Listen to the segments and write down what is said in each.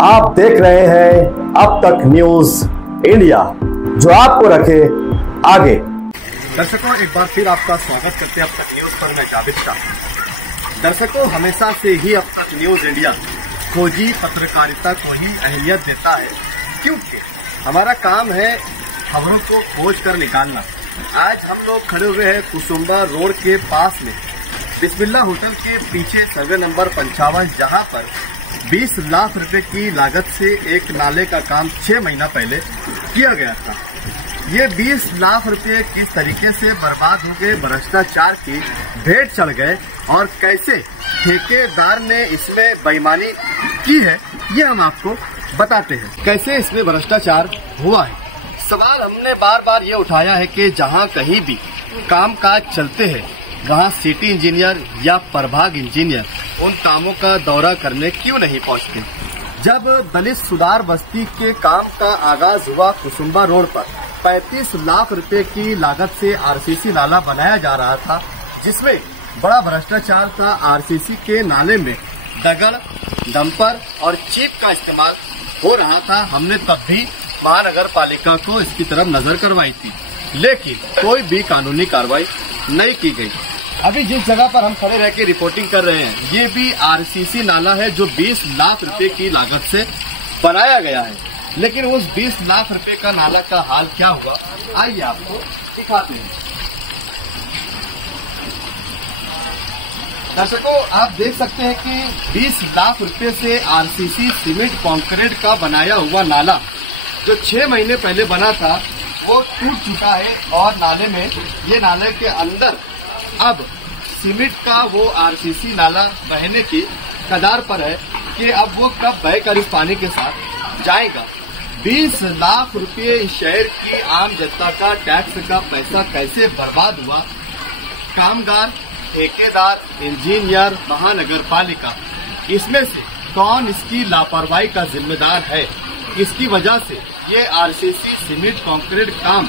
आप देख रहे हैं अब तक न्यूज इंडिया, जो आपको रखे आगे। दर्शकों, एक बार फिर आपका स्वागत करते हैं अब तक न्यूज पर। मैं जावेद शाह। दर्शकों, हमेशा से ही अब तक न्यूज इंडिया खोजी पत्रकारिता को ही अहमियत देता है, क्योंकि हमारा काम है खबरों को खोज कर निकालना। आज हम लोग खड़े हुए हैं कुसुम्बा रोड के पास में बिस्मिल्लाह होटल के पीछे सर्वे नंबर 55, जहां पर 20 लाख रुपए की लागत से एक नाले का काम 6 महीना पहले किया गया था। ये 20 लाख रुपए किस तरीके से बर्बाद हो गए, भ्रष्टाचार की भेंट चढ़ गए और कैसे ठेकेदार ने इसमें बेईमानी की है, ये हम आपको बताते हैं। कैसे इसमें भ्रष्टाचार हुआ है। सवाल हमने बार बार ये उठाया है कि जहां कहीं भी काम काज चलते हैं, वहां सिटी इंजीनियर या प्रभाग इंजीनियर उन कामों का दौरा करने क्यों नहीं पहुंचते। जब दलित सुधार बस्ती के काम का आगाज हुआ कुसुम्बा रोड पर 35 लाख रुपए की लागत से आरसीसी नाला बनाया जा रहा था, जिसमें बड़ा भ्रष्टाचार था। आरसीसी के नाले में दगड़, डंपर और चीप का इस्तेमाल हो रहा था। हमने तब भी महानगर पालिका को इसकी तरफ नजर करवाई थी, लेकिन कोई भी कानूनी कार्रवाई नहीं की गई। अभी जिस जगह पर हम खड़े रह के रिपोर्टिंग कर रहे हैं, ये भी आरसीसी नाला है जो 20 लाख रुपए की लागत से बनाया गया है। लेकिन उस 20 लाख रुपए का नाला का हाल क्या हुआ, आइए आपको दिखाते हैं। दर्शकों, आप देख सकते हैं कि 20 लाख रुपए से आरसीसी सीमेंट कंक्रीट का बनाया हुआ नाला जो 6 महीने पहले बना था, वो टूट चुका है और नाले में, ये नाले के अंदर अब सीमेंट का वो आरसीसी नाला बहने की कगार पर है कि अब वो कब बहकर इस पानी के साथ जाएगा। 20 लाख रुपए इस शहर की आम जनता का टैक्स का पैसा कैसे बर्बाद हुआ। कामगार, ठेकेदार, इंजीनियर, महानगर पालिका, इसमें से कौन इसकी लापरवाही का जिम्मेदार है। इसकी वजह से ये आरसीसी सीमेंट कंक्रीट काम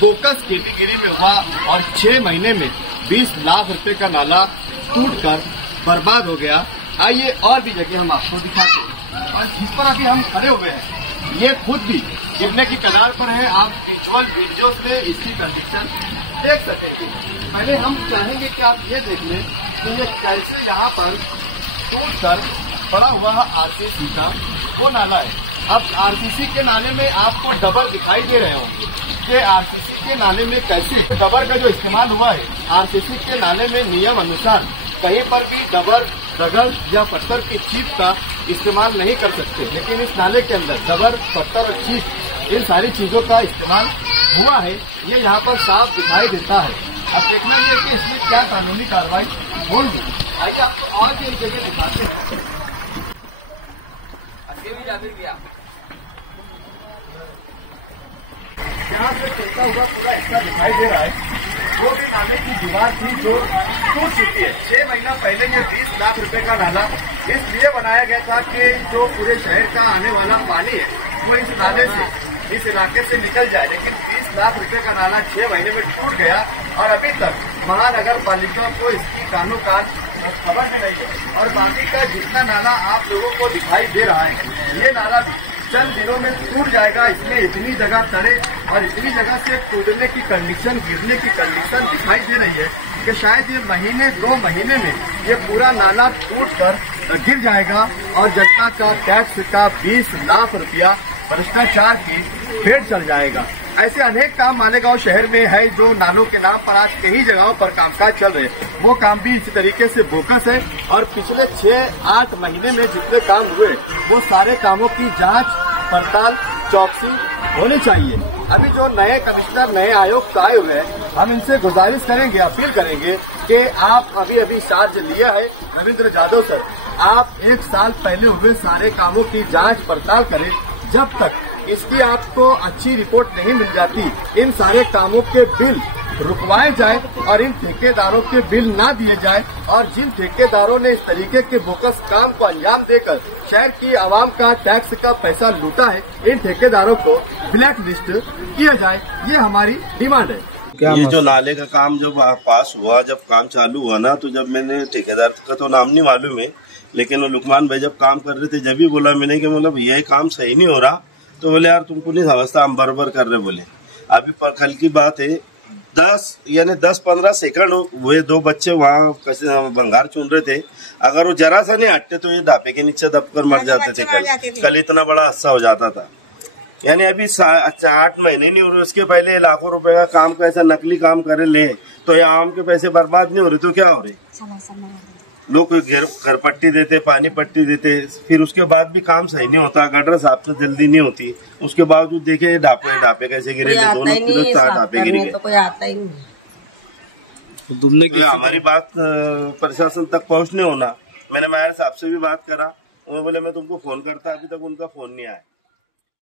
फोकस कैटेगरी में हुआ और 6 महीने में 20 लाख रुपए का नाला टूटकर बर्बाद हो गया। आइए और भी जगह हम आपको दिखाते हैं। और जिस पर अभी हम खड़े हुए हैं, ये खुद भी गिरने की कगार पर है। आप विजुअल वीडियो से इसकी कंडीशन देख सकेंगे। पहले हम चाहेंगे कि आप ये देख लें कि ये कैसे यहाँ पर टूटकर पड़ा हुआ आरसीसी का वो नाला है। अब आरसीसी के नाले में आपको डबर दिखाई दे रहे होंगे कि आरसीसी के नाले में कैसे डबर का जो इस्तेमाल हुआ है। आरसीसी के नाले में नियम अनुसार कहीं पर भी डबर, दगड़ या पत्थर की चीप का इस्तेमाल नहीं कर सकते, लेकिन इस नाले के अंदर डबर, पत्थर और चीप, इन सारी चीजों का इस्तेमाल हुआ है। ये यहाँ पर साफ दिखाई देता है। अब देखना ये कि इसमें क्या कानूनी कार्रवाई होगी। आइए आपको और भी एक जगह दिखाते हैं। यहाँ से चलता हुआ पूरा हिस्सा दिखाई दे रहा है, वो भी नाले की दीवार थी जो टूट चुकी है। 6 महीना पहले ये 20 लाख रुपए का नाला इसलिए बनाया गया था कि जो पूरे शहर का आने वाला पानी है वो इस नाले से, इस इलाके से निकल जाए। लेकिन 20 लाख रुपए का नाला 6 महीने में टूट गया और अभी तक महानगर पालिका को इसकी कानो कान खबर भी नहीं है। और बाकी का जितना नाला आप लोगों को दिखाई दे रहा है, ये नाला भी चंद दिनों में टूट जाएगा। इसमें इतनी जगह तड़े और इतनी जगह से टूटने की कंडीशन, गिरने की कंडीशन दिखाई दे रही है कि शायद ये महीने 2 महीने में ये पूरा नाला टूटकर गिर जाएगा और जनता का टैक्स का 20 लाख रुपया भ्रष्टाचार की भेंट चढ़ जाएगा। ऐसे अनेक काम मालेगांव शहर में है जो नालों के नाम पर आज कई जगहों पर कामकाज चल रहे हैं। वो काम भी इसी तरीके से बोकस है और पिछले 6-8 महीने में जितने काम हुए वो सारे कामों की जांच पड़ताल, चौकसी होनी चाहिए। अभी जो नए कमिश्नर, नए आयोग आए हुए हैं, हम इनसे गुजारिश करेंगे, अपील करेंगे कि आप अभी चार्ज लिया है रविंद्र यादव सर, आप 1 साल पहले हुए सारे कामों की जांच पड़ताल करें। जब तक इसकी आपको अच्छी रिपोर्ट नहीं मिल जाती, इन सारे कामों के बिल रुकवाए जाए और इन ठेकेदारों के बिल ना दिए जाए। और जिन ठेकेदारों ने इस तरीके के बोकस काम को अंजाम देकर शहर की आवाम का टैक्स का पैसा लूटा है, इन ठेकेदारों को ब्लैक लिस्ट किया जाए, ये हमारी डिमांड है। ये जो नाले का काम जब पास हुआ, जब काम चालू हुआ ना, तो जब मैंने ठेकेदार का तो नाम नहीं मालूम है, लेकिन वो लुकमान भाई जब काम कर रहे थे जब भी बोला मैंने कि मतलब ये काम सही नहीं हो रहा, तो बोले यार तुमको नहीं समझता, हम बराबर कर रहे बोले। अभी कल की बात है, 10-15 सेकंड हुए, 2 बच्चे वहाँ भंगार चुन रहे थे, अगर वो जरा सा नहीं हटते तो ये ढापे के नीचे दबकर मर जाते थे। कल इतना बड़ा हादसा हो जाता था। यानी अभी 8 महीने नहीं हो रहे, उसके पहले लाखों रुपए का काम का ऐसा नकली काम करे ले, तो ये आम के पैसे बर्बाद नहीं हो रहे तो क्या हो रहे? लोग घर पट्टी देते, पानी पट्टी देते, फिर उसके बाद भी काम सही नहीं होता, गटर साफ तो जल्दी नहीं होती, उसके बावजूद देखे ढापे कैसे गिरे, दोनों किलो 4 ढापे गिर गए। तो कोई आता ही नहीं। तो हमारी बात प्रशासन तक पहुँचने होना। मैंने मायर साहब से भी बात करा, उन्होंने बोले मैं तुमको फोन करता, अभी तक उनका फोन नहीं आया।